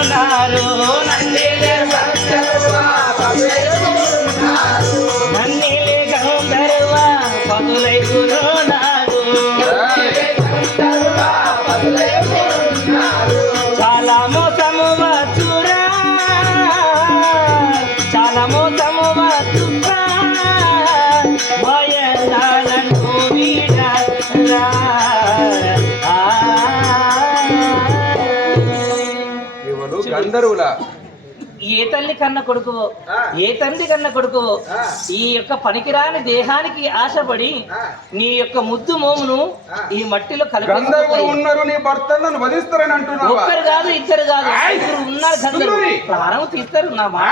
గురునారు నన్నిలే గంధర్వ పదులై గురునారు చాలా మోసము వచ్చురా చాలా మోసము వచ్చురా భయంతో వీడరా గంధర్వుల ఏ తల్లి కన్న కొడుకువో ఏ తండ్రి కన్న కొడుకువో ఈ యొక్క పనికిరాని దేహానికి ఆశపడి నీ యొక్క ముద్దు మోమును ఈ మట్టిలో కలిపి ఉన్నారు నీ భర్తలను వధిస్తారని అంటున్నావా? ఒక్కరు కాదు ఇద్దరు కాదు ఉన్నారు గంధర్వులు ప్రాణం తీస్తారు నా మాట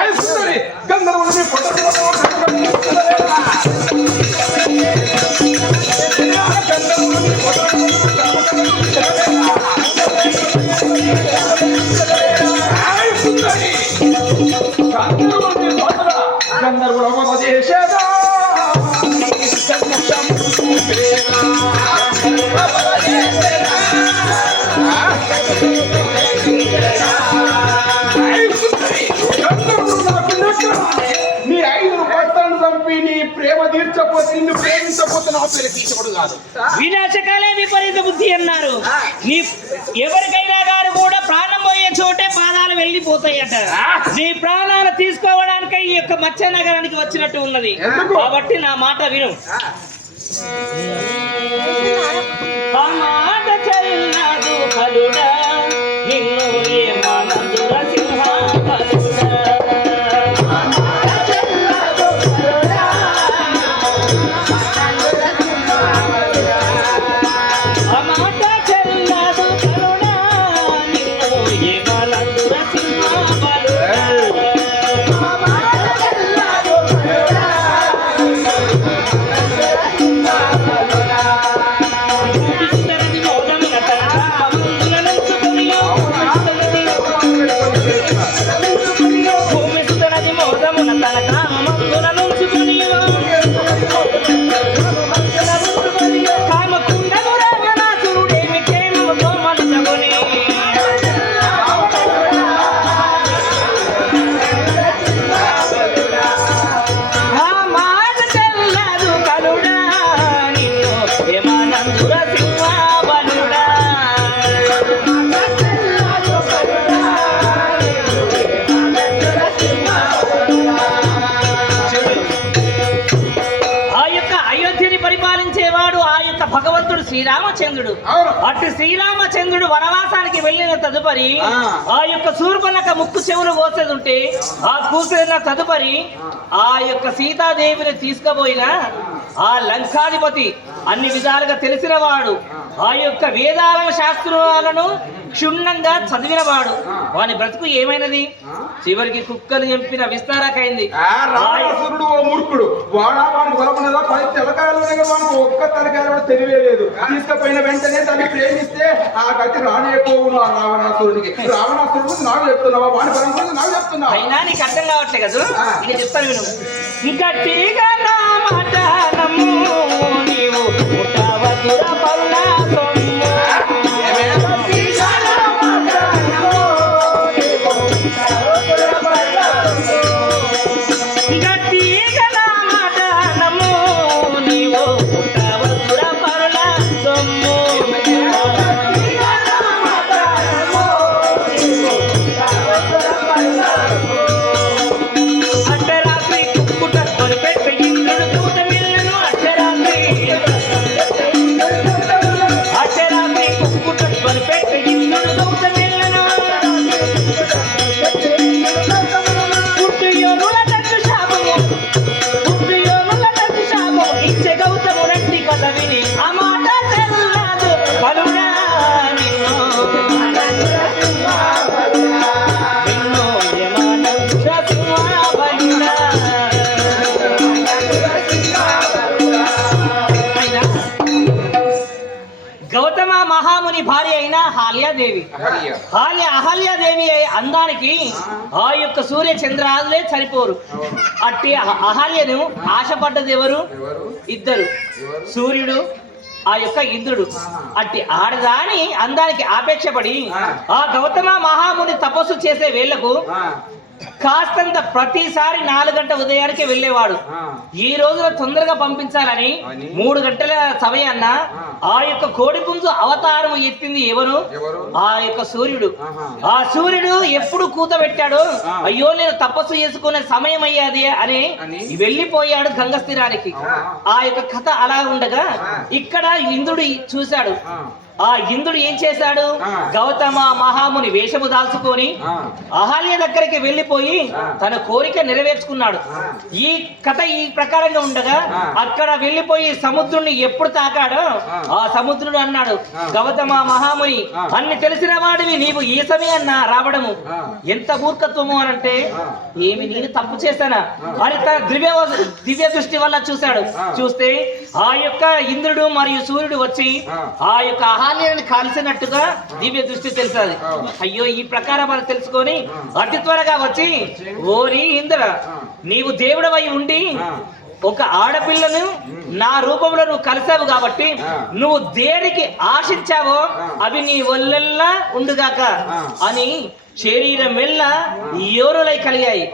నీ 5 భర్తలను చంపి నీ ప్రేమ తీర్చపోతే నిన్ను ప్రేమించకపోతే నా పేరు తీర్చకూడదు కాదు. వినాశకాలే విపరీత బుద్ధి అన్నారు. నీ ఎవరికైనా గారు కూడా ప్రాణం పోయే చోటే పాదాలు వెళ్ళిపోతాయట. నీ ప్రాణాలు తీసుకోవడానికై ఈ యొక్క మత్స్య నగరానికి వచ్చినట్టు ఉన్నది. కాబట్టి నా మాట విను. ఆ మాట చెల్లాదు కలుడా నిన్ను ఏమానందుర సింహ కలుడా భగవంతుడు శ్రీరామచంద్రుడు. అటు శ్రీరామచంద్రుడు వనవాసానికి వెళ్ళిన తదుపరి ఆ యొక్క శూర్పణఖ ముక్కు చెవులు కోసేదుంటే ఆ కూసిన తదుపరి ఆ యొక్క సీతాదేవిని తీసుకుపోయిన ఆ లంకాధిపతి అన్ని విధాలుగా తెలిసిన వాడు, ఆ యొక్క వేదాల శాస్త్రాలను క్షుణ్ణంగా చదివినవాడు. వాని బ్రతుకు ఏమైనది? చివరికి కుక్కలు చంపిన విస్తారకైంది. మూర్ఖుడు ఒక్క తలకాయ తెలియలేదు. తీసుకుపోయిన వెంటనే దాన్ని ప్రేమిస్తే ఆ గతి రానేపోవును ఆ రావణాసురుడికి. రావణాసురుడు నాకు చెప్తున్నావా? వాడి పరం గురించి నాకు చెప్తున్నావా? అయినా నీకు అర్థం కావట్లే కదా. ఇక చెప్తాను విను. గట్టిగా నా మాట నమ్ము నీవు పుట్టవద్దుర పల్లా భార్య అయిన అహల్యాదేవి అందానికి ఆ యొక్క సూర్య చంద్రాలే సరిపోరు. అట్టి అహల్యను ఆశపడ్డది ఎవరు? ఇద్దరు, సూర్యుడు ఆ యొక్క ఇంద్రుడు అట్టి ఆడదాని అందానికి ఆపేక్షపడి ఆ గౌతమ మహాముని తపస్సు చేసే వేళ్లకు కాస్తంత ప్రతిసారి 4 గంటల ఉదయానికి వెళ్ళేవాడు. ఈ రోజున తొందరగా పంపించాలని 3 గంటల సమయాన్న ఆ యొక్క కోడిపుంజు అవతారం ఎత్తింది ఎవరు? ఆ యొక్క సూర్యుడు. ఆ సూర్యుడు ఎప్పుడు కూతబెట్టాడు, అయ్యో నేను తపస్సు చేసుకునే సమయం అయ్యాది అని వెళ్ళిపోయాడు గంగస్థిరానికి. ఆ యొక్క కథ అలా ఉండగా ఇక్కడ ఇంద్రుడు చూశాడు. ఆ ఇంద్రుడు ఏం చేశాడు? గౌతమ మహాముని వేషము దాల్చుకొని అహల్య దగ్గరికి వెళ్ళిపోయి తన కోరిక నెరవేర్చుకున్నాడు. ఈ కథ ఈ ప్రకారంగా ఉండగా అక్కడ వెళ్ళిపోయి సముద్రుణ్ణి ఎప్పుడు తాకాడో ఆ సముద్రుడు అన్నాడు, గౌతమ మహాముని అన్ని తెలిసిన వాడివి నీవు ఈ సమయాన్న రావడము ఎంత మూర్ఖత్వము అనంటే, ఏమి నేను తప్పు చేశానా అని తన దివ్య దృష్టి వల్ల చూశాడు. చూస్తే ఆ యొక్క ఇంద్రుడు మరియు సూర్యుడు వచ్చి ఆ యొక్క అహల్యని కాల్చినట్టుగా దివ్య దృష్టి తెలిసాది. అయ్యో ఈ ప్రకారం అని తెలుసుకొని అతి త్వరగా వచ్చి, ఓరి ఇంద్ర నీవు దేవుడవై ఉండి ఒక ఆడపిల్లను నా రూపంలో నువ్వు కలిసావు కాబట్టి నువ్వు దేనికి ఆశించావో అవి నీ ఒళ్ళెల్లా ఉండుగాక అని శరీరం వెళ్ళ యోనులై కలిగాయి.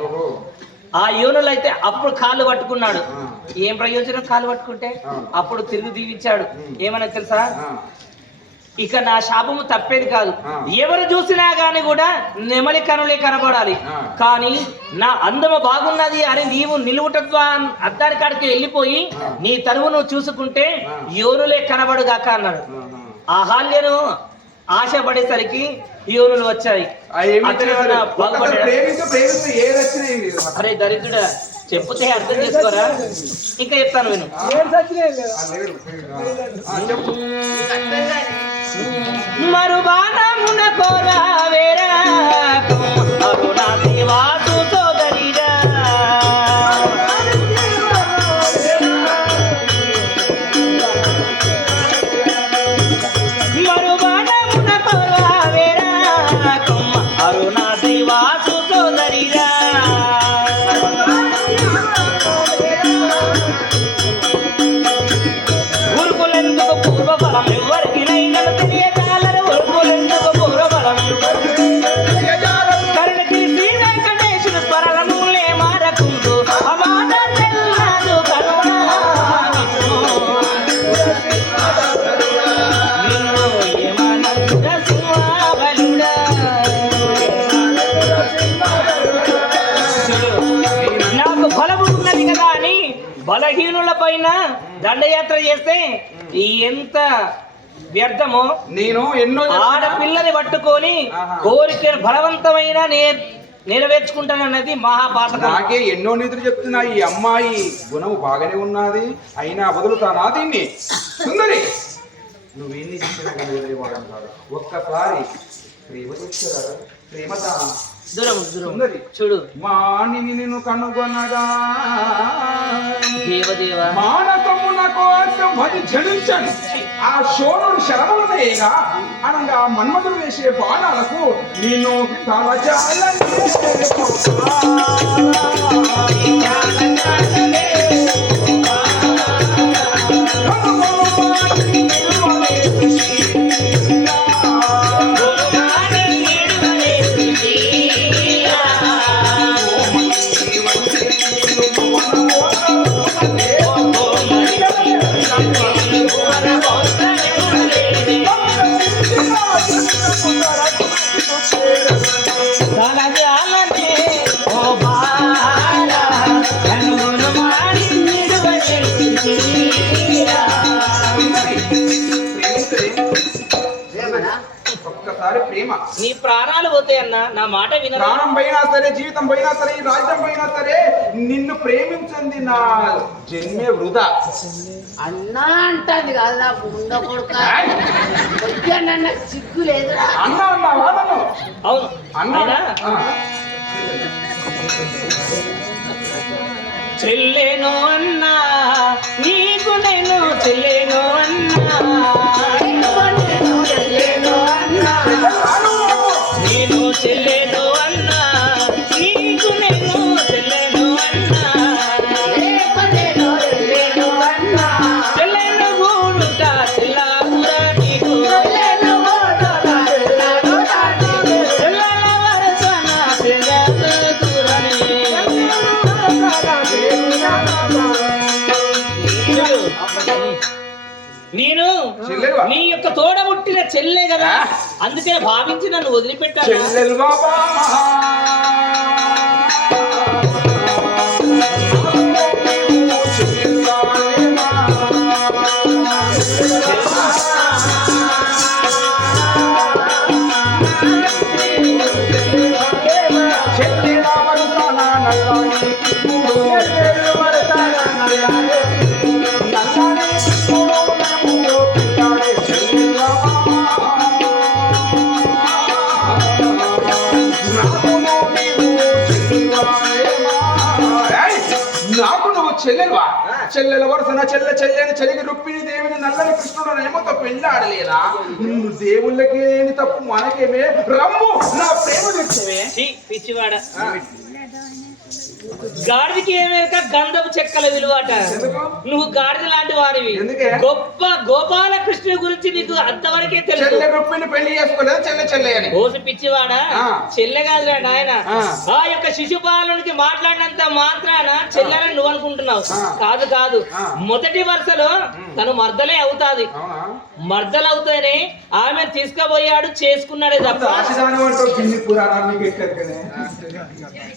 ఆ యోనులైతే అప్పుడు కాళ్ళు పట్టుకున్నాడు. ఏం ప్రయోజనం కాళ్ళు పట్టుకుంటే? అప్పుడు తిరుగు దీవించాడు. ఏమన్నా తెలుసా? ఇక నా శాపము తప్పేది కాదు. ఎవరు చూసినా గాని కూడా నెమలి కనులే కనబడాలి. కానీ నా అందము బాగున్నది అని నీవు నిలువుటత్వా అద్దాని కాడికి వెళ్ళిపోయి నీ తనువు నువ్వు చూసుకుంటే యోనులే కనబడుగాక అన్నాడు. అహల్యను ఆశపడేసరికి యోనులు వచ్చాయి. అరే దరిద్రుడా, చెప్పుతే అర్థం చేసుకోరా? ఇంకా చెప్తాను నేను. మరుబాణమున కోరా వేరా అరుణా శ్రీవాసు సోదరిరా, మరుబాణమున కోరా వేరా అరుణా శ్రీవాసు సోదరిరా, ఉరుకులెందుకు పూర్వఫలం ఎవరికి నైగలు తెలియజాలరు, ఉరుకులెందుకు పూర్వఫలం కరుణకి శ్రీ వెంకటేశ్వర స్మరణములే మారకుందు అమాట తెల్లాదు కరుణ నిన్ను ఏమనంద సింహాబలుడా. నాకు బలము ఉన్నది కదా అని బలహీనుల పైన దండయాత్ర చేస్తే ఎంత వ్యర్థమో. నేను ఎన్నో ఆడపిల్లని పట్టుకొని కోరికను బలవంతమైన నెరవేర్చుకుంటానన్నది మహాపాతకం. నాకే ఎన్నో నిధులు చెప్తున్నా ఈ అమ్మాయి గుణము బాగానే ఉన్నది, అయినా వదులుతానా దీన్ని? సుందరి నువ్వేన్ని చేసినా కానీ వదిలేవాడని కాదు. ఒక్కసారి ప్రేమత దూరం చూడు. మానిని నిన్ను కనుగొనగా దేవదేవ మానసమున కోసం అది జడించను ఆ శోణుడు శరములనేగా అనగా మన్మధుడు వేసే బాణాలకు నేను తలజాలని ఒక్కసారి ప్రేమ నీ ప్రాణాలు పోతాయన్నా నా మాట విన. ప్రాణం పోయినా సరే, జీవితం పోయినా సరే, ఈ రాజ్యం పోయినా సరే, నిన్ను ప్రేమించింది నా జన్మే వృధా. అన్నా అంటది కాదు నాకు ముందు కొడుక నన్న సిగ్గు లేదు. అన్నా అన్నావా నన్ను? అవును అన్నా. చెల్లేను అన్నా నీకు నేను చెల్లేను అన్నా, నేను చెల్లేను అన్నా నీకు నేను చెల్లేను అన్నా, చెల్లేను గూడుట చెల్లెలువా? నీ యొక్క తోడ పుట్టిన చెల్లె కదా, అందుకే భావించి నన్ను వదిలిపెట్టాను. చెల్లెలువా బామా నాకు నువ్వు చెల్లెలువా? చెల్లెల వరుసన చెల్లని చెలిగి రుక్మిణి దేవిని నల్లని కృష్ణుడు ఏమో పెళ్ళి ఆడలేదా? నువ్వు దేవుళ్ళకేని తప్పు మనకేమే? రమ్ము నా ప్రేమ తెచ్చవే. పిచ్చివాడ, గాడిదికి ఏమేక గంధపు చెక్కల విలువాట. నువ్వు గాడిద లాంటి వారివి. గొప్ప గోపాలకృష్ణుడి గురించి నీకు అంతవరకే తెలుసు. చెల్లె రుక్మిణి పెళ్లి చేసుకోలేదు, చెల్లె అని. ఓసి పిచ్చివాడా, చెల్లె కాదురా నాయన. ఆ యొక్క శిశుపాలునికి మాట్లాడినంత మాత్రాన చెల్లెలని నువ్వు అనుకుంటున్నావు. కాదు కాదు, మొదటి వరుసలో తను మర్దలే అవుతాది. మర్దలవుతానే ఆమె తీసుకుపోయాడు, చేసుకున్నాడే తప్ప.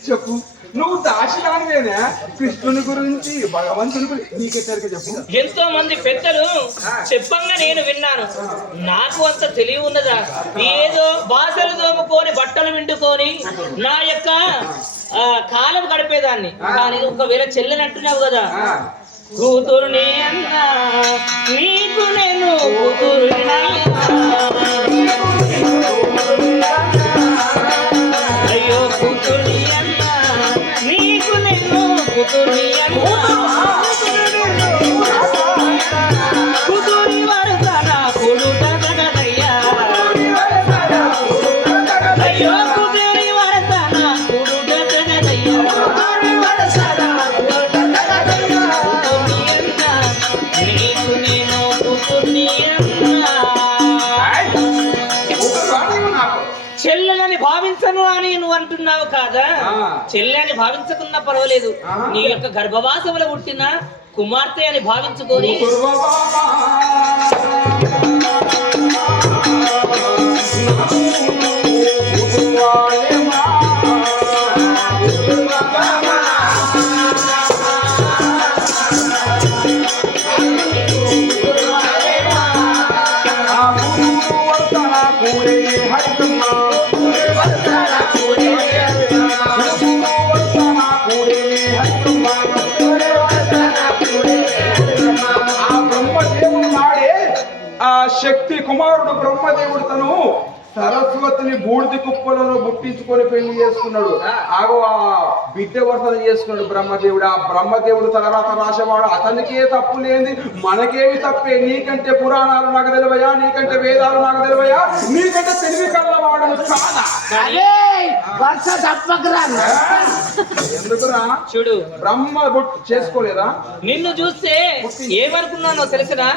చెప్పు, నువ్వు దాశనానివేనా? కృష్ణుని గురించి భగవంతుని గురించి నీకెట్టరిక చెప్పు. ఎంతో మంది పెద్దలు చెప్పంగా నేను విన్నాను. నాకు అంత తెలివి ఉన్నదా? ఏదో బాసలు దోముకొని బట్టలు విండుకొని నా యొక్క కాలం గడిపేదాన్ని. కానీ ఒకవేళ చెల్లెని అంటున్నావు కదా, కూతురుని అన్నా నీకు నేను కూతురుని, అయ్యో కూతురుని అన్నా నీకు నేను కూతురుని అన్నా, కూతురి వరసన కొడుట తగదయ్యా, అయ్యో కూతురి వరసన కొడుట తగదయ్యా, నీకు నేను కూతుర్ని అన్నా. చెల్లెలని భావించను అని నువ్వు అంటున్నావు కాదా? చెల్లెని భావించకున్నా పర్వాలేదు, నీ యొక్క గర్భవాసములో పుట్టిన కుమార్తె అని భావించుకొని శక్తి కుమారుడు బ్రహ్మదేవుడు తను సరస్వతిని బూడిది కుప్పలలో బుట్టించుకొని పెళ్లి చేసుకున్నాడు. ఆగో ఆ బిడ్డ వర్తన చేసుకున్నాడు బ్రహ్మదేవుడు. ఆ బ్రహ్మదేవుడు తర్వాత రాసేవాడు. అతనికే తప్పు లేని మనకేమి తప్పే? నీకంటే పురాణాలు నాకు తెలివయా? నీకంటే వేదాలు నాకు తెలివయా? నీకంటే తెలివి కళ్ళవాడు కాదా? ఎందుకురా? చూడు, బ్రహ్మ చేసుకోలేదా? నిన్ను చూస్తే ఏమనుకున్నానో తెలిసినా?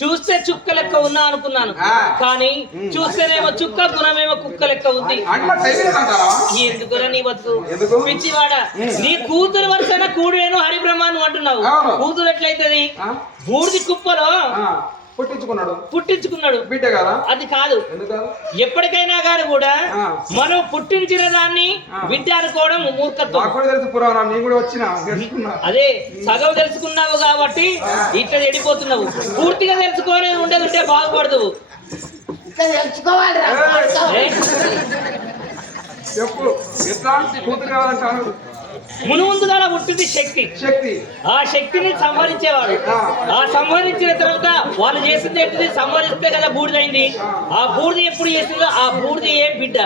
చూస్తే చుక్క లెక్క ఉన్నా అనుకున్నాను, కానీ చూస్తేనేమో చుక్క, గుణమేమో కుక్క లెక్క ఉంది. ఎందుకురా నీ బతుకు పిచ్చివాడ? నీ కూతురు వరుసన కూడేను హరిబ్రహ్మాను అంటున్నావు. కూతురు ఎట్లయితది? బూడిది కుప్పలో పుట్టించుకున్నాడు బిడ్డ కదా. అది కాదు. ఎప్పటికైనా కానీ కూడా మనం పుట్టించిన దాన్ని బిడ్డ అనుకోవడం మూర్ఖత్వం. అదే సగం తెలుసుకున్నావు కాబట్టి ఇట్లా చెడిపోతున్నావు. పూర్తిగా తెలుసుకొని ఉండేది ఉంటే బాగుపడదు. చెప్పు, ఎట్లాంటి కూతురు కావాలంటాను? మునుముందుగా పుట్టింది శక్తి. ఆ శక్తిని సంహరించేవాడు. ఆ సంహరించిన తర్వాత వాళ్ళు చేసింది ఏంటిది? సంహరిస్తే కదా బూడిదైంది. ఆ బూడిది ఎప్పుడు చేసిందో ఆ బూడిది ఏ బిడ్డ.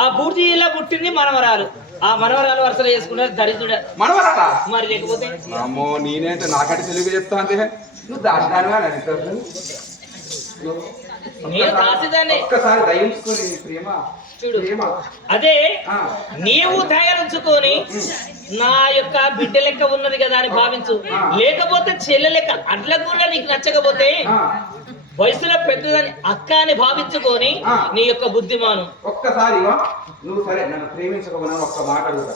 ఆ బూడిది ఇలా పుట్టింది మనవరాలు. ఆ మనవరాలు వరుసలు చేసుకున్నారు దరిద్రుడ. మనవరాలా? మరి లేకపోతే అమ్మో, నేనేంటే నాకంటే తెలుగు చెప్తా అంటే నువ్వు దాచిదానివా అని అడుగుతావు. నేను దాసిదాన్ని. ఒక్కసారి దయించుకొని ప్రేమ చూడు, అదే నీవు తయారించుకొని నా యొక్క బిడ్డ లెక్క ఉన్నది కదా అని భావించు. లేకపోతే చెల్లె లెక్క అట్లా కూడా నీకు నచ్చకపోతే వయసులో పెద్దదని అక్క అని భావించుకొని నీ యొక్క బుద్ధిమాను. ఒక్కసారి నువ్వు సరే నన్ను ప్రేమించకపోయినా ఒక్క మాట అడుగుతా.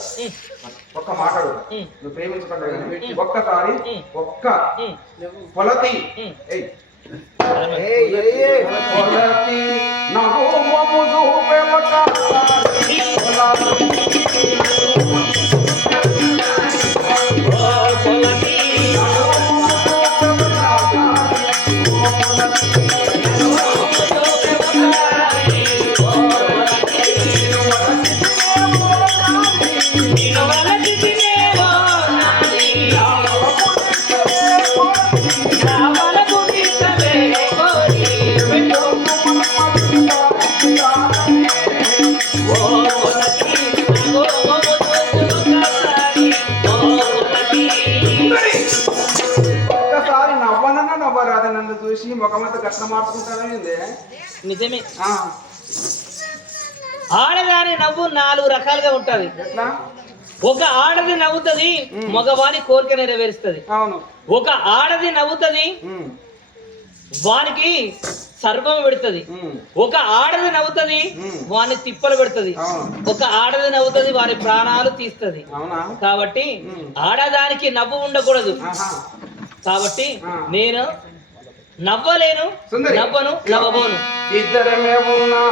నువ్వు ప్రేమించకుండా ఒక్కసారి ఒక్క పొలతి పొలకి నగోమము చూపెవట ఒక్కసారి నవ్వనన్నా నవ్వరాదు నన్ను చూసి ముఖమంతా గట్ల మార్చుకుంటానే నిజమే. ఆడదాని నవ్వు 4 రకాలుగా ఉంటది. ఎట్లా? ఒక ఆడది నవ్వుతుంది, మగవాని కోరిక నెరవేరుస్తుంది. అవును. ఒక ఆడది నవ్వుతుంది, వానికి సర్వం పెడుతుంది. ఒక ఆడది నవ్వుతుంది, వాని తిప్పలు పెడుతుంది. ఒక ఆడది నవ్వుతుంది, వారి ప్రాణాలు తీస్తుంది. కాబట్టి ఆడదానికి నవ్వు ఉండకూడదు. కాబట్టి నేను నవ్వలేను, నవ్వను, నవ్వబోను. ఇద్దరమే ఉన్నా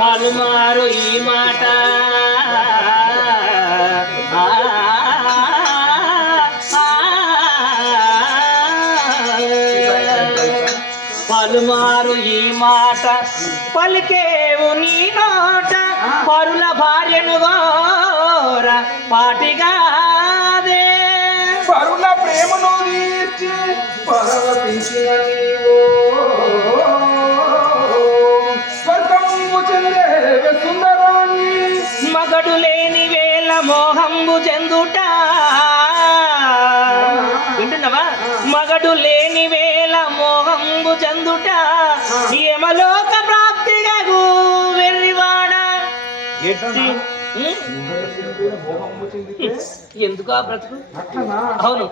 పలుమారు ఈ మాట పలుమారు ఈ మాట పలికేవు నీ నోట పరుల భార్యను గోర పాటిగాదే పరుల ప్రేమను తీర్చి పరవశించిన నీవో స్వర్గము చెందే సుందరాణి మగడు లేని వేళ మోహంబు చెందుట వింటున్నావా? మగడు లేని వేళ మోహంబు చెందుట యమలోక ప్రాప్తిగా వెర్రివాడ ఎట్టి ఎందుకు ఆ బ్రతుకు? అవును,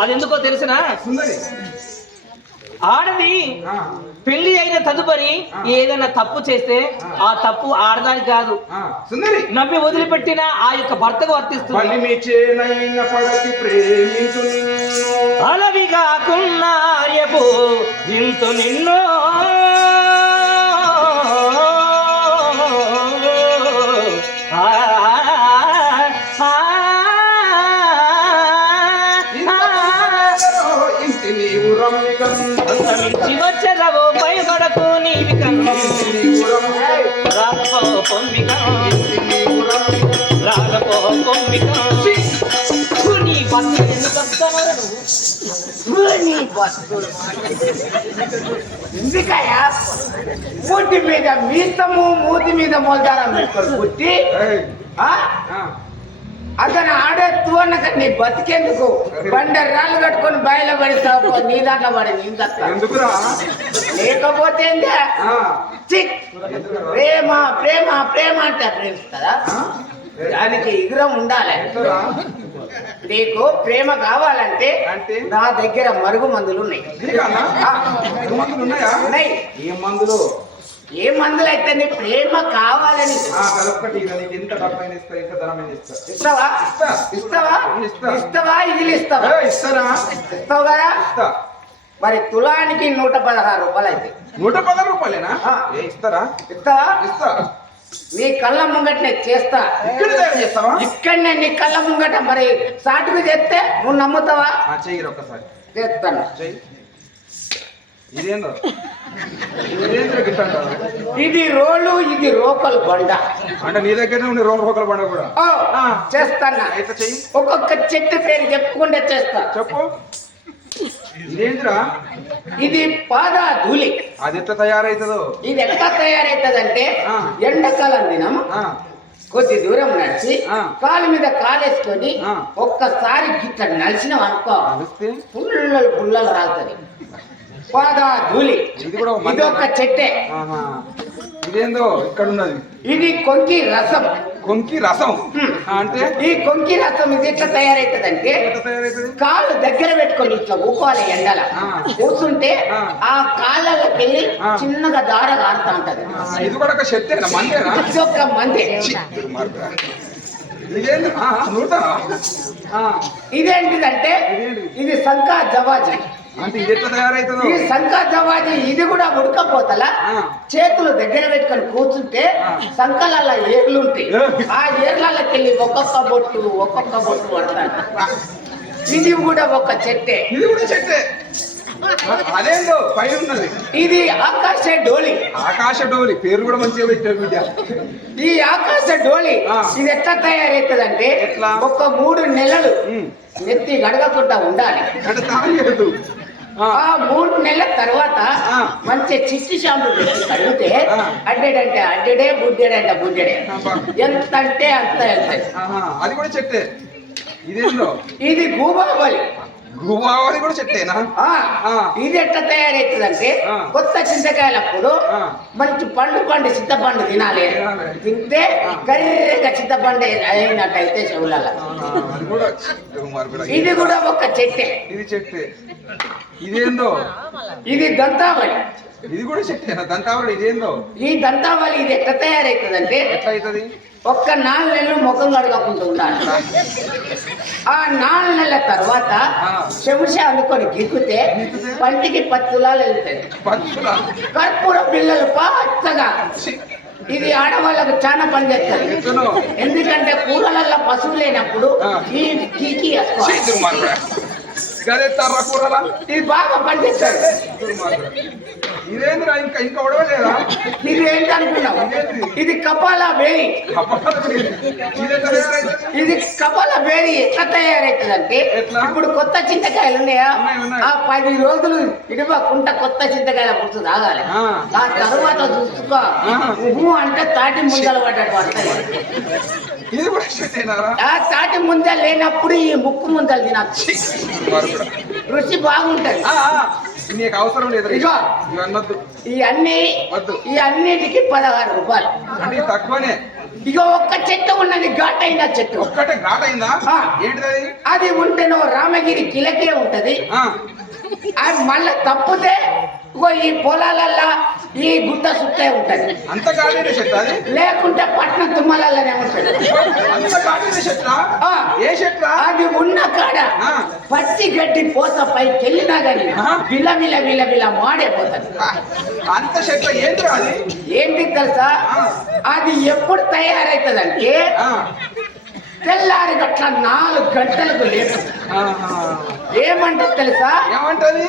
అది ఎందుకో తెలిసినా? ఆడది పెళ్లి అయిన తదుపరి ఏదైనా తప్పు చేస్తే ఆ తప్పు ఆడదానికి కాదు, నవ్వి వదిలిపెట్టిన ఆ యొక్క భర్తకు వర్తిస్తుంది. అలవి కాకున్నా ఇంతు నిన్నో వచ్చరవో భయపడకు నీవి రాలపో పొమ్మిక రాలపో పొమ్మిక నీ బతుకు ఎందుకు ఎందుకయ్యా మూతి మీద మీస్తము మూతి మీద మొలదారం పెట్టుకొని పుట్టి అతను ఆడేస్తూ అన్నక నీ బతికెందుకు బండర్ రాళ్ళు కట్టుకొని బయలు పడిస్తావు నీ దాంట్లో పడి నేను దక్కా లేకపోతే ప్రేమ ప్రేమ ప్రేమ అంటే ప్రేమిస్తారా? దానికి ఎగురం ఉండాలి. నీకు ప్రేమ కావాలంటే నా దగ్గర మరుగు మందులు ఉన్నాయి. ఏ మందులు అయితే నీ ప్రేమ కావాలని ఇస్తావా? ఇస్తావా? ఇస్తావా? ఇది ఇస్తావా? ఇస్తావు కదా? మరి తులానికి 116 రూపాయలు అయితే 116 రూపాయలేనా? ఇస్తారా? ఇస్తావా? ఇస్తా. నీ కళ్ళ ముంగటనే చేస్తా. ఇక్కడనే నీ కళ్ళ ముంగట. మరి సాటుకు చేస్తే నువ్వు నమ్ముతావా? చెయ్యి ఒకసారి. చేస్తాను. ఇది రోలు, ఇది రోకలు బండ. అంటే నీ దగ్గర ఉండే రోకల బండ కూడా చేస్తానా? ఒక్కొక్క చెట్టు పేరు చెప్పుకుంటే చేస్తా. చెప్పు. ఇదేంద్రా? ఇది పాద ధూళి. అది ఎట్లా తయారైతుందో? ఇది ఎట్లా తయారైతుందంటే ఎండాకాలం దినం కొద్ది దూరం నడిచి కాలు మీద కాలేసుకొని ఒక్కసారి గిట్ట నలిచిన అనుకో పుల్లలు పుల్లలు రాలుతుంది. పాద ధూళి. ఇది ఒక చెట్టే. ఇదేందో ఇక్కడ ఉన్నది. ఇది కొంకి రసం. కొంకి రసం అంటే ఈ కొంకి రసం ఇది ఎట్లా తయారైతుందంటే ఎట్లా తయారైతుంది? కాళ్ళు దగ్గర పెట్టుకొని ఇట్లా ఊపాలి ఎండల కూర్చుంటే ఆ కాళ్ళకి వెళ్ళి చిన్నగా దార కారుతా ఉంటది. ఇది కూడా ఒక శక్తేనా మందేనా? ఇది ఒక మందే. ఇదేంటి నూతనా? ఇదేంటిదంటే ఇది సంకా జవాజీ. అంటే ఇది ఎట్లా తయారైతుందో? ఈ సంకా జవాజీ ఇది కూడా ఉడకపోతలా చేతులు దగ్గర పెట్టుకొని కూర్చుంటే సంకలల్లో ఏర్లుంటాయి. ఆ ఏర్లకి వెళ్ళి ఒక్కొక్క బొట్టు పడతాడు. ఇది కూడా ఒక చెట్టే. ఇది కూడా చెట్టే. అదేందో పైన ఉన్నది. ఇది ఆకాశ డోలి. ఆకాశ డోలి పేరు కూడా మంచిగా పెట్టారు బిడ్డ. ఈ ఆకాశ డోలి ఇది ఎట్లా తయారైతుందంటే ఎట్లా? ఒక 3 నెలలు నెత్తి గడగకుండా ఉండాలి. అంటే తాగలేదు. ఆ 3 నెలల తర్వాత మంచి చిట్టి షాంపూ పెట్టి కడిగితే అడ్డెడే బుడ్డెడే ఎంత అంటే అంత వెళ్తాయి. అది కూడా చెట్టే. ఇదేందో? ఇది గూబాబలి. గువ్వావళి కూడా చెట్టేనా? ఇది ఎట్లా తయారైతుందంటే కొత్త చింతకాయలప్పుడు మంచి పండు చింతపండు తినాలి. తింటే కర్రెగా చింతపండు అయినట్టయితే చెవులలో. ఇది కూడా ఒక చెట్టే. ఇది చెట్టే. ఇదేందో? ఇది దంతావళి. ఇది కూడా చెట్టేనా? దంతావళి ఇదేందో? ఈ దంతావళి ఇది ఎట్లా తయారైతుందంటే ఎట్లా అవుతుంది? ఒక్క 4 నెలలు ముఖం కడగకుండా ఉండాలి. ఆ 4 నెలల తర్వాత చెంచా అనుకొని గిక్కుతే పంటికి 10 తులాలు వెళ్తాయి. కర్పూర పిల్లలు పచ్చగా. ఇది ఆడవాళ్ళకు చాలా పని చేస్తారు. ఎందుకంటే కూరలలో పశువు లేనప్పుడు ఈ కీకి ఇది బాగా పనిచేస్తారు. ఇదేంద్రా ఇంకా ఉడవలేదా? ఇది ఏంటి అనుకున్నావు? ఇది కపాల బేరి. ఇది కపాల బేరి ఎట్లా తయారైతుందంటే ఇప్పుడు కొత్త చింతకాయలు ఉన్నాయా? ఆ 10 రోజులు ఇడవకుండా కొత్త చింతకాయల పులుసు తాగాలి. ఆ తర్వాత చూసుకో అంటే తాటి ముందలు పడ్డట్టు వస్తాయి. ఆ తాటి ముందలు లేనప్పుడు ఈ ముక్కు ముందలు తినచ్చు. రుచి బాగుంటది. నీకు అవసరం లేదు. ఈ అన్నిటికి 16 రూపాయలు. అంటే తక్కువనే. ఇక ఒక్క చెట్టు ఉన్నది ఘాటైన చెట్టు. ఒక్కటే ఘాటైందా? ఏంటిది? అది ఉంటేనో రామగిరి కిలకే ఉంటది. అది మళ్ళా తప్పితే ఈ పొలాలల్లా ఈ గుట్ట సుట్టే ఉంటది. అంత ఘాటైన చెట్టు అది? లేకుంటే పట్నం తుమ్మలల్లనే ఉంటది. అంత ఘాటైన చెట్టా? ఏ చెట్టు? అది ఉన్న కాడ పచ్చి గడ్డి పోత పైకి వెళ్ళినా గానీ విల మాడైపోతుంది. అంత చెట్ల ఏంటి అది? ఏంటి తెలుసా? అది ఎప్పుడు తయారైతుందంటే తెల్లారి గట్ల 4 గంటలకు లేదు. ఏమంటే తెలుసా? ఏమంటది?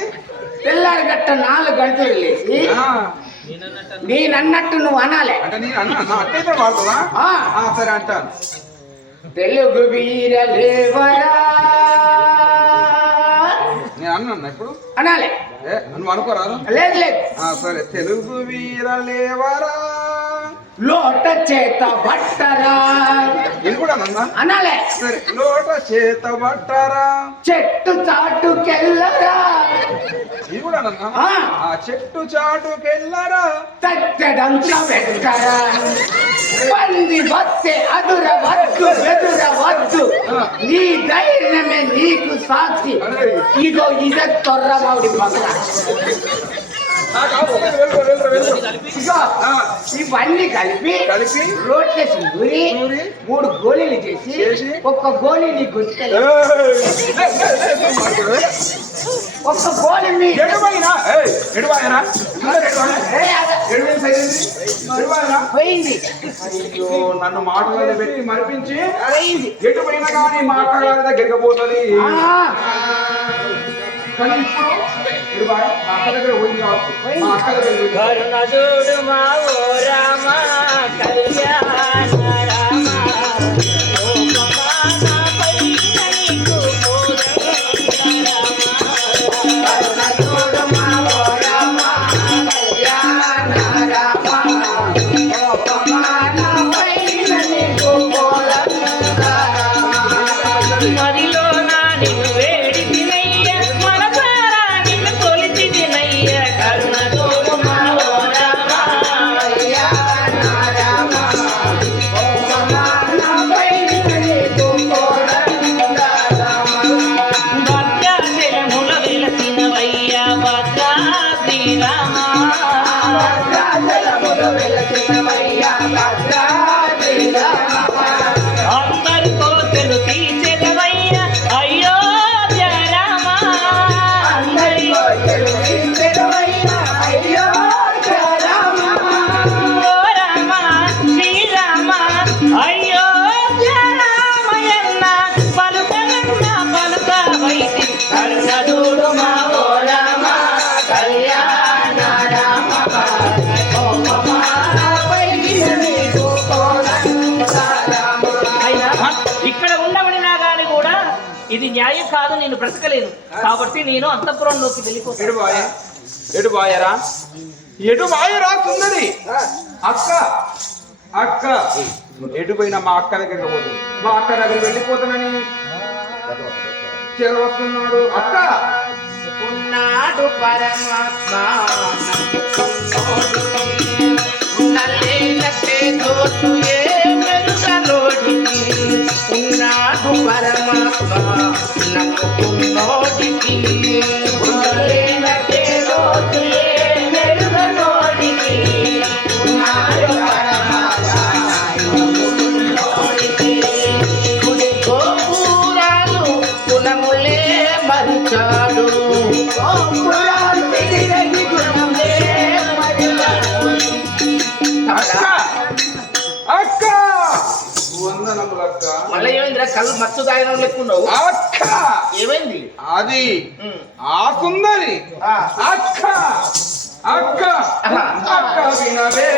తెల్లారి గట్ట 4 గంటలకు లేచి నేనన్నట్టు నువ్వు అనాలి. అంటే నేను అట్టయితే వాడుతున్నా? సరే అంటాను. తెలుగు వీరలేవరా నేను అన్నా ఇప్పుడు అనాలి. నువ్వు అనుకోరాదు? లేదు. సరే. తెలుగు వీరలేవరా లోట చేత బట్టరా. ఇది కూడా అనాలే. సరే. లోట చేత బట్టరా చెట్టు చాటుకెళ్ళరా. ఇది కూడా చెట్టు చాటుకెళ్ళరా తట్టడంతా పెట్టరా. పంది వస్తే అదురవద్దు బెదురవద్దు. నీ ధైర్యమే నీకు సాక్షి. ఇగో ఇదే తొర్రమౌడి పక్కన. ఇవన్నీ కలిపి రోట్లేసి నూరి 3 గోళీలు చేసి ఒక్క గోళీని గుర్తెలు ఒక్క గోళీని పోయింది. నన్ను మాటలు పెట్టి మరిపించి ఎటు పోయినా కానీ మాట్లాడాలి దగ్గరికి పోతుంది. కానీ ఇప్పుడు అక్క దగ్గర పోయింది కావచ్చు. కరుణజోడు మా ఓ రామ కళ్యాణ రామ ఇది న్యాయం కాదు, నేను బ్రతకలేను. కాబట్టి నేను అంతఃపురంలోకి వెళ్ళిపోతాను. ఎటు బాయరా సుందరి అక్క అక్క ఎటు పోయినా మా అక్క దగ్గరికి పోతుంది. మా అక్క దగ్గర వెళ్ళిపోతానని చేరవస్తున్నాడు. అక్క ఉన్నాడు పరమాత్మ నల్లేనట్టే దోషు ఏ మెరుగనోడికి ఉన్నాడు పరమాత్మ నమ్ముకున్నోడికి నల్లేనట్టే దోషు ఏ మెరుగనోడికి ఉన్నాడు పరమాత్మ నమ్ముకున్నోడికి గుడి గోపురాలు గుణములే మరిచాడు అక్క వందనములు అక్క. మళ్ళీ ఏమైందిరా కళ్ళు మత్తు తాగిన లెక్కున్నావు? అక్క ఏమైంది? అది ఆ సుందరి అక్క అక్క అక్క వినవే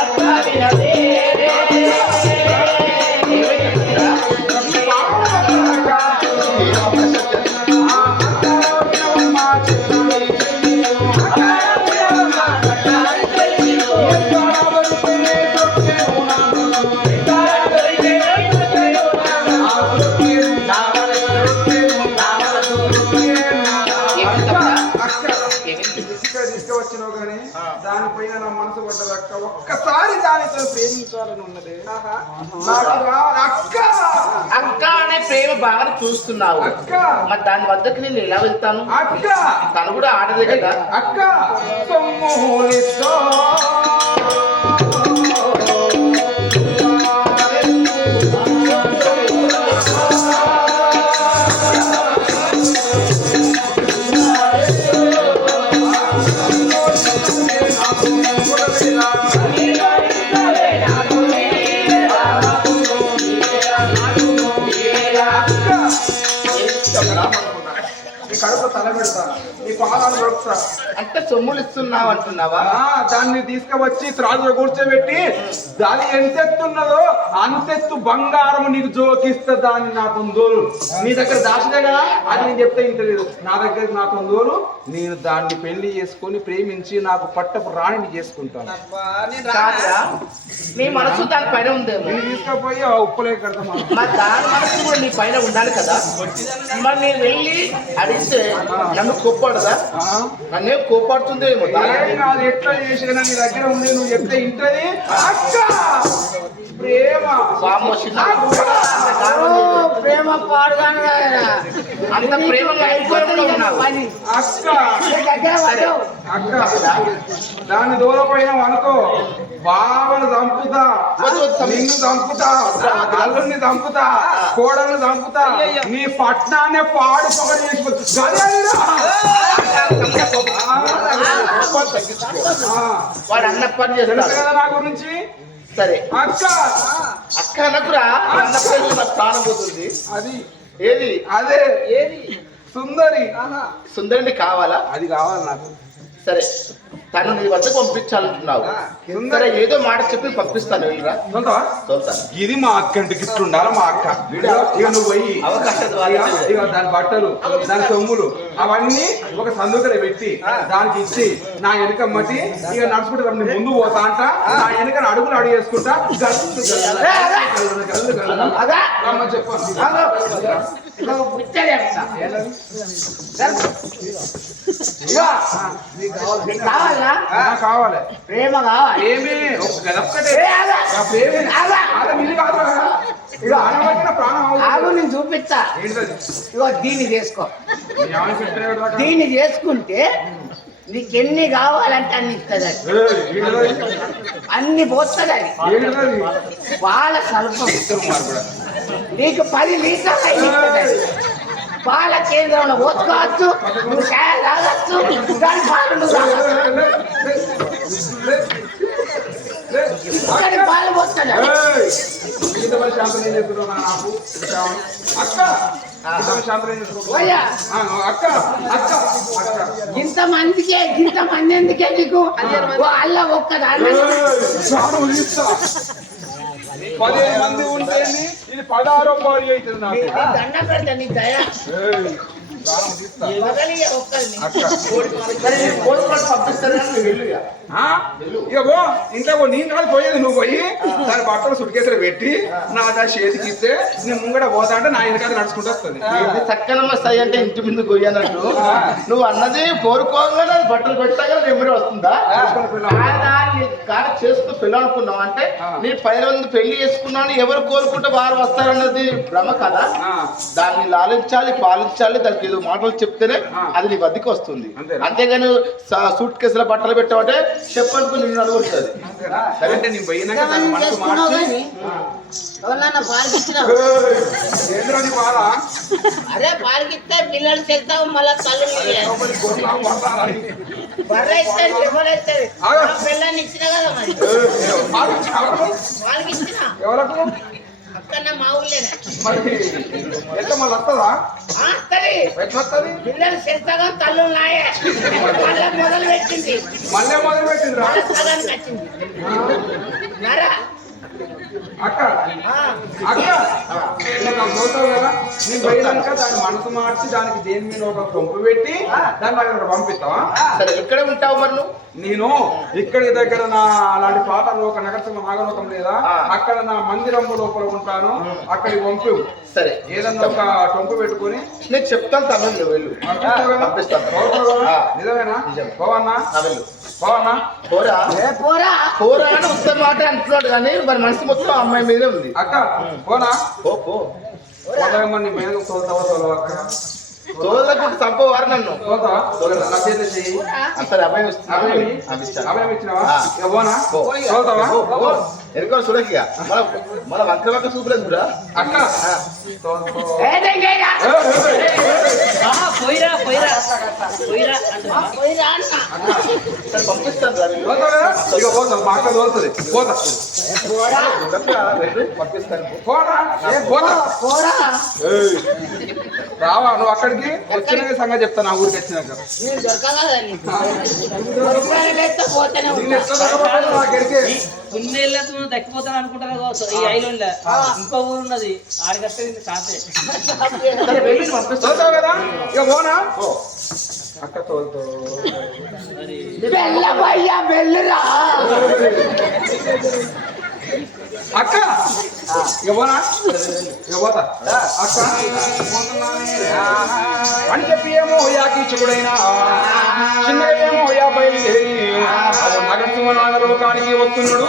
అక్క వినవే తీసుకువచ్చినావు కానీ దానిపైన నా మనసు పడ్డది అక్క. ఒక్కసారి దానితో ప్రేమించాలని ఉన్నది అక్క. అక్క అనే ప్రేమ బాగా చూస్తున్నావు అక్క మరి దాని వద్దకు నేను ఎలా వెళ్తాను? అక్క తను కూడా ఆడదే కదా అక్క. సొమ్ములితో కడుపు తల పెడతా, నీ పాదాలు పెడతా. అంటే సొమ్ములు ఇస్తున్నావు అంటున్నావా? దాన్ని తీసుకువచ్చి త్రాజులో కూర్చోబెట్టి దాని ఎంతెత్తున్నదో అంతెత్తు బంగారం నీకు జోకిస్తా. దాన్ని నా తొందోరు నీ దగ్గర దాచిదే కదా, అది నేను చెప్తే ఇంటలేదు. నా దగ్గర నా తొందోరు నేను దాన్ని పెళ్లి చేసుకొని ప్రేమించి నాకు పట్టపు రాణిని చేసుకుంటాను. కాదురా, నీ మనసు దాని పైన ఉందేమో. నేను తీసుకుపోయి ఆ ఉప్పులే కడతామా. మరి దాని మనసు కూడా నీ పైన ఉండాలి కదా. మరి నేను వెళ్ళి అడిగితే నన్ను కోప్పడదా? నన్నే కోపాడుతుందేమో. నాది ఎట్లా చేసినా నీ దగ్గర ఉంది, నువ్వు చెప్తే ఇంటది. అక్క ప్రేమ ప్రేమ పాడుగాను అంత ప్రేమగా ఉన్నావు అక్క. అక్క దాన్ని దూరపోయినా అనుకో, బావను చంపుతా, నిన్ను చంపుతా, అల్లుని చంపుతా, కోడల్ని చంపుతా, నీ పట్నాన్నే పాడు పొగడు చేసిపోతుంది. వాడు అన్న పని చేస్తాడు కదా నా గురించి. సరే అక్క అక్క అనకురా, అన్న పేరు నాకు ప్రాణం పోతుంది. అది ఏది అదే ఏది సుందరి. సుందరిని కావాలా? అది కావాలి నాకు. సరే తను నీ వద్దకు పంపించాలంటున్నావు. సరే ఏదో మాట చెప్పి పంపిస్తాను. వెళ్ళరా తోలుతాను. ఇది మా అక్క అంటే గిఫ్ట్ ఉండాలి. మా అక్క ఇక నువ్వు పోయి ఇక దాని బట్టలు, దాని సొమ్ములు అవన్నీ ఒక సందుకలో పెట్టి దానికి ఇచ్చి నా వెనుక మట్టి ఇక నడుచుకుంటే ముందు పోతా అంట. నా వెనుక అడుగులు అడుగు వేసుకుంటా కావాలా? కావాలి ప్రేమ కావాలి. ఏమి ఆగు నేను చూపిస్తా. ఇగో దీన్ని చేసుకో. దీన్ని చేసుకుంటే నీకు ఎన్ని కావాలంటే అన్ని ఇస్తుంది. అన్ని పోస్తుంది. అది పాల స్వల్పం నీకు 10 లీటర్లు ఇస్తుంది. పాల కేంద్రంలో పోసుకోవచ్చు, నువ్వు చాయ్ తాగచ్చు, దాని పాలు నువ్వు తాగచ్చు. పాలు పోస్తుంది. అక్క ఇద్దరు శాంతం ఏం చేసుకో. ఓయ్యా. అక్క అక్క అక్క ఇంత మంది ఎందుకే నీకు అల్ల ఒక్కదాన్ని ప్రాణం తీస్తా. 15 మంది ఉంటే ఇది 16వ భార్య అవుతుంది నాకు. దండ పెడతా నీ దయ ఏయ్, ప్రాణం తీస్తా. వదలియ ఒక్కడిని అక్క పంపిస్తారు ఇక పో ఇంట్లో పో. నేను కాదు పోయేది, నువ్వు పోయి దాని బట్టలు సుట్కేసరి పెట్టి నా దాని చేతికి ఇస్తే నేను ముంగడ పోతా అంటే నా వెనకాల నడుచుకుంటూ వస్తుంది. చక్కనమ్మ స్థాయి అంటే ఇంటి ముందు కొయ్యనట్టు నువ్వు అన్నది కోరుకోగానే బట్టలు పెట్టాగా ఎమ్మడి వస్తుందా కానీ చేసుకుని పెళ్ళి అనుకున్నావు అంటే నీ 10 మంది పెళ్లి చేసుకున్నాను ఎవరు కోరుకుంటే వారు వస్తారన్నది భ్రమ కదా. దాన్ని లాలించాలి పాలించాలి, దానికి ఏదో మాటలు చెప్తేనే అది నీ వద్దకు వస్తుంది. అంతేగాని సూట్ కేసుల బట్టలు పెట్టావంటే చెప్పనుకు నిన్ను అనుకుంటుంది. సరే అంటే నేను పోయినాక దాని మనసు మార్చి ఏంద్రని బాధ అరే పాలకిస్తే పిల్లలు చేస్తావు మళ్ళా తల్లి పిల్లల్ని ఇచ్చిన కదా మరి వాళ్ళకి ఇచ్చిన ఎవరకు అక్కన్న మా ఊళ్ళేనే మరి ఎంత మళ్ళీ వస్తుందా? ఎట్లా వస్తుంది? పిల్లలు చేస్తాగా తల్లు నాయే మళ్ళా మొదలు పెట్టింది మళ్ళీ మొదలు పెట్టిందిరా సగానికి వచ్చింది నరా అక్క అక్క నాకు పోతావు కదా, నేను పోయినాక దాని మనసు మార్చి దానికి దేని మీద ఒక కొంపు పెట్టి దాన్ని నాకు ఇక్కడ పంపిస్తావా? సరే ఇక్కడే ఉంటావు మరి నువ్వు. నేను ఇక్కడి దగ్గర నా అలాంటి పాత లోక నగరసంగ నాగలోకం లేదా అక్కడ నా మందిరం లోపల ఉంటాను, అక్కడికి పంపు. సరే ఏదన్నా ఒక టొంపు పెట్టుకుని నేను చెప్తాను తమిళ నువ్వు వెళ్ళు. పంపిస్తాను. నిజమేనా? పోవన్నా వెళ్ళు. పోవన్నా పోరా పోరా పోరా అని వస్తే మాట అంటున్నాడు కానీ మరి మనసు మొత్తం అమ్మాయి మీదే ఉంది. అక్క పోనా పో పో పోతామని నీ మీద తోలుతావా తోలవా అక్క? తోళ్ళకు చంపవారు నన్ను పోతావా? నా చేతి చెయ్యి. అంతా అభయం ఇస్తుంది. అభయం ఇచ్చినావా? ఇక పోనా? తోలుతావా? ఎరుకో చూడకిగా మన వంక వంక చూపులేదు కూడా అక్క పోయిరా పోయిరా పోయిరా అంటున్నా. పోయిరా అన్న పంపిస్తాను రా వీళ్ళు. పోతావా? ఇక పోతా మా అక్క తోలుతుంది. పోతా చూడక వెళ్ళు, పంపిస్తాను. పోనా? పోతా పోరా ఏయ్, రావా నువ్వు అక్కడికి వచ్చిన సంగతి చెప్తా నా ఊరికి వచ్చినాక. నేను దొరకగలదా నీకు దొరకాలంటే పోతేనే నేను ఉంటా ఎట్లా దొరకబోతున్నా నాకెరికే? పుణ్యేళ్ళతో దక్కిపోతాను అనుకుంటారా కావచ్చు ఈ ఐలండ్లో ఇంకో ఊరు ఉన్నది ఆడికస్తే కాసే. సరే వెళ్ళి పంపిస్తాను. తోలుతావు కదా? ఇక పోనా? అక్క తోలుతో వెళ్ళబయ్యా వెళ్ళురా అక్క ఇక పోనా? ఇక పోతా అక్క అని చెప్పి ఏమో యాకీచుకుడైనా చిన్నగా ఏమో యా బయలుదేరి నగరసింహ నాగలోకానికి వస్తున్నాడు.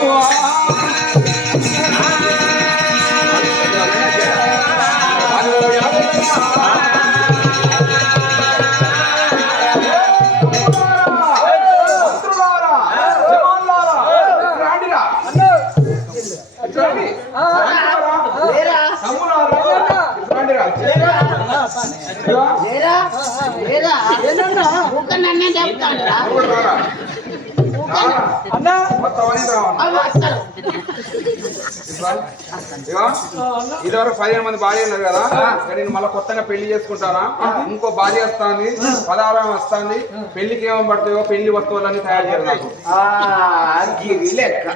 నన్నే చెప్తాను ఇదివరకు 15 మంది భార్య ఉన్నారు కదా, నేను మళ్ళీ కొత్తగా పెళ్లి చేసుకుంటానా, ఇంకో భార్య వస్తుంది, 16 వస్తుంది, పెళ్లికి ఏమో పడతాయో పెళ్లి వస్తువులన్నీ తయారు చేయాలి నాకు. గిరి లెక్క